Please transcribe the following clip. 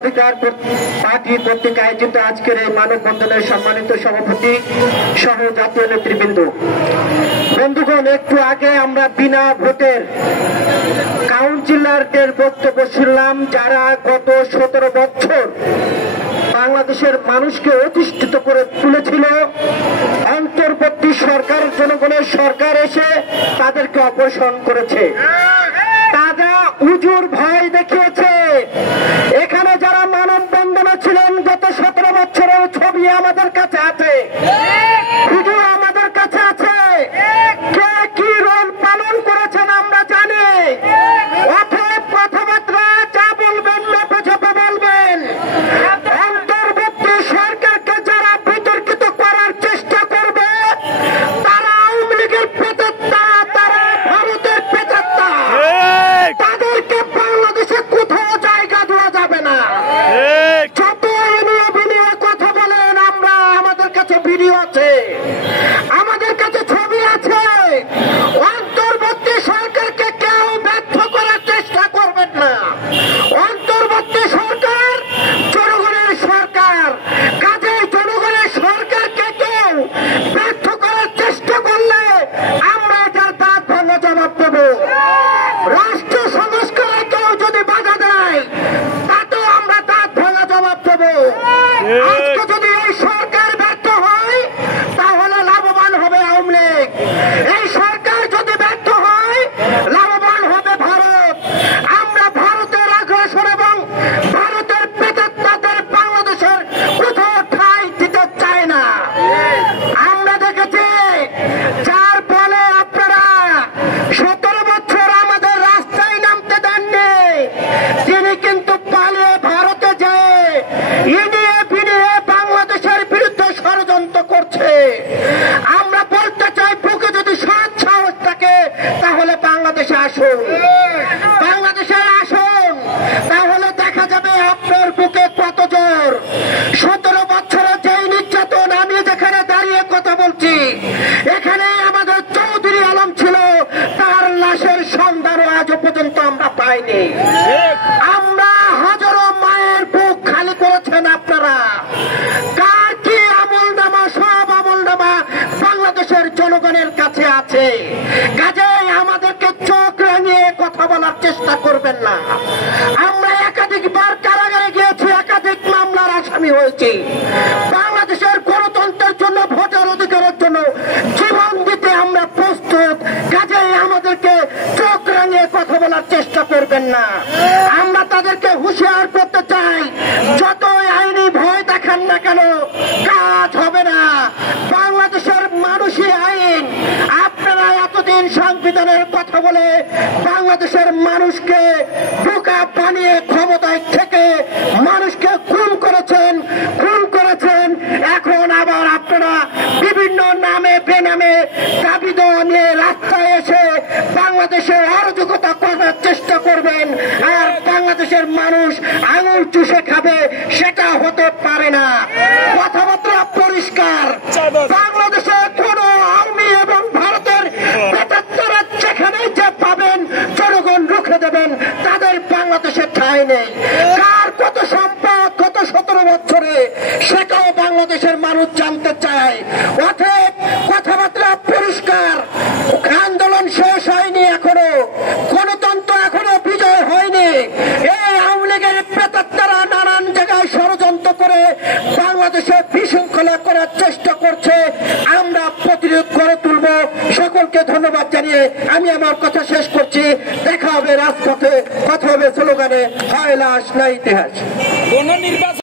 অধিকার পার্টি কর্তৃক আয়োজিত আজকের এই মানববন্ধনের সম্মানিত সভাপতি সহ জাতীয় নেতৃবৃন্দ, বন্ধুগণ, একটু আগে আমরা বিনা ভোটের কাউন্সিলরদের বক্তব্য শুনলাম, যারা গত 17 বছর বাংলাদেশের মানুষকে অধিষ্ঠিত করে তুলেছিল। অন্তর্বর্তী সরকার, জনগণের সরকার এসে তাদেরকে অপসারণ করেছে। তারা উজুর ভয় দেখিয়েছে। এখানে যারা মানববন্ধনে ছিলেন গত 17 বছরের ছবি আমাদের কাছে আছে, ভিডিও আমাদের কাছে আছে। কে কি রোল পালন করেছেন আমরা জানি। অতএব কথাবার্তা যা বলবেন মেপে ঝেপে বলবেন। অন্তর্বর্তী সরকারকে যারা বিতর্কিত করার চেষ্টা করবে তারা আওয়ামী লীগের প্রেতাত্মা, তারা ভারতের প্রেতাত্মা। তাদেরকে বাংলাদেশে কোথাও জায়গা দেওয়া যাবে না। যত এনিয়ে বিনিয়ে কথা বলেন, আমরা আমাদের কাছে ভিডিও আছে, আমাদের কাছে ছবি আছে। অন্তর্বর্তী সরকারকে কেউ ব্যর্থ করার চেষ্টা করবেন না। অন্তর্বর্তী সরকার জনগণের সরকার, কাজেই জনগণের সরকারকে কেউ ব্যর্থ করার চেষ্টা করলে আমরা এটার দাঁত ভাঙা জবাব দেব। রাষ্ট্র সংস্কারে কেউ যদি বাধা দেয় তাতেও আমরা দাঁত ভাঙা জবাব দেব। আজকে যদি এই সরকার ব্যর্থ হয় তাহলে লাভবান হবে আওয়ামী লীগ। এই সরকার যদি ব্যর্থ হয় লাভবান হবে ভারত। আমরা ভারতের আগ্রাসন এবং ভারতের প্রেতাত্মাদের বাংলাদেশের কোথাও ঠাঁই দিতে চাই না। আমরা দেখেছি যার ফলে আপনারা 17 বছর আমাদের রাস্তায় নামতে দেননি, তিনি কিন্তু পালিয়ে ভারতে যেয়ে ইনিয়ে বিনিয়ে বাংলাদেশের বিরুদ্ধে ষড়যন্ত্র করছে। আমরা বলতে চাই, বুকে যদি সৎ সাহস থাকে তাহলে বাংলাদেশে আসুন, বাংলাদেশে আসুন। তাহলে দেখা যাবে আপনার বুকে কত জোর। 17 বছরে যেই নির্যাতন, আমি যেখানে দাঁড়িয়ে কথা বলছি এখানে আমাদের চৌধুরী আলম ছিল, তার লাশের সন্ধানও আজও পর্যন্ত আমরা পাইনি। আমরা হাজারো মায়ের বুক খালি করেছেন আপনারা। কার কি আমল নামা, সব আমল নামা বাংলাদেশের জনগণের কাছে আছে। কাজেই আমাদেরকে চোখ রাঙিয়ে কথা বলার চেষ্টা করবেন না। আমরা একাধিকবার কারাগারে গিয়েছি, একাধিক মামলার আসামি হয়েছি। বাংলাদেশের গণতন্ত্রের জন্য, ভোটের অধিকারের জন্য জীবন দিতে আমরা প্রস্তুত। কাজেই আমাদেরকে চোখ রাঙিয়ে কথা বলার চেষ্টা করবেন না। আমরা তাদেরকে হুঁশিয়ার করতে চাই, যতই আইনি ভয় দেখান না কেন কাজ হবে না। বাংলাদেশের মানুষই আইন। আপনারা এতদিন সংবিধানের কথা বলে বাংলাদেশের মানুষকে বোকা বানিয়ে ক্ষমতায় থেকে মানুষকে খুন করেছেন। এখন আবার আপনারা বিভিন্ন নামে বেনামে দাবি দেওয়া নিয়ে রাস্তায় এসে বাংলাদেশে অরাজকতা করার চেষ্টা করবেন, আর বাংলাদেশের মানুষ আঙুল চুষে খাবে, সেটা হতে পারে না। কথাবার্তা পরিষ্কার। বাংলাদেশে কোন আওয়ামী এবং ভারতের প্রেতাত্মারা যেখানে যে পাবেন জনগণ রুখে দেবেন, তাদের বাংলাদেশে ঠাঁই নেই। কার কত সম্পদ গত 17 বছরে সেটাও বাংলাদেশের মানুষ জানতে চায়। অতএব কথাবার্তা পরিষ্কার। আন্দোলন শেষ হয়নি এখনো, গণতন্ত্র এখনো বিজয় হয়নি। এই আওয়ামী লীগের প্রেতাত্মারা নানান জায়গায় ষড়যন্ত্র করে বাংলাদেশে বিশৃঙ্খলা করার চেষ্টা করছে। আমরা প্রতিরোধ করে তুলব। সকলকে ধন্যবাদ জানিয়ে আমি আমার কথা শেষ করছি। দেখা হবে রাজপথে, কথা হবে স্লোগানে। হয় লাশ না ইতিহাস।